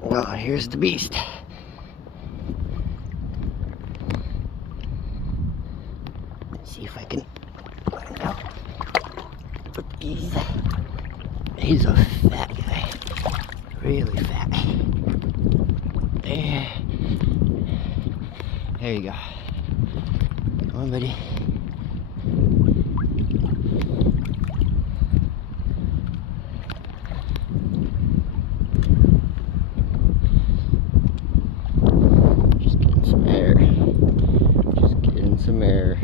Well, here's the beast. Let's see if I can find out. But he's a fat guy. Really fat. There you go. Come on, buddy. Just getting some air. Just getting some air.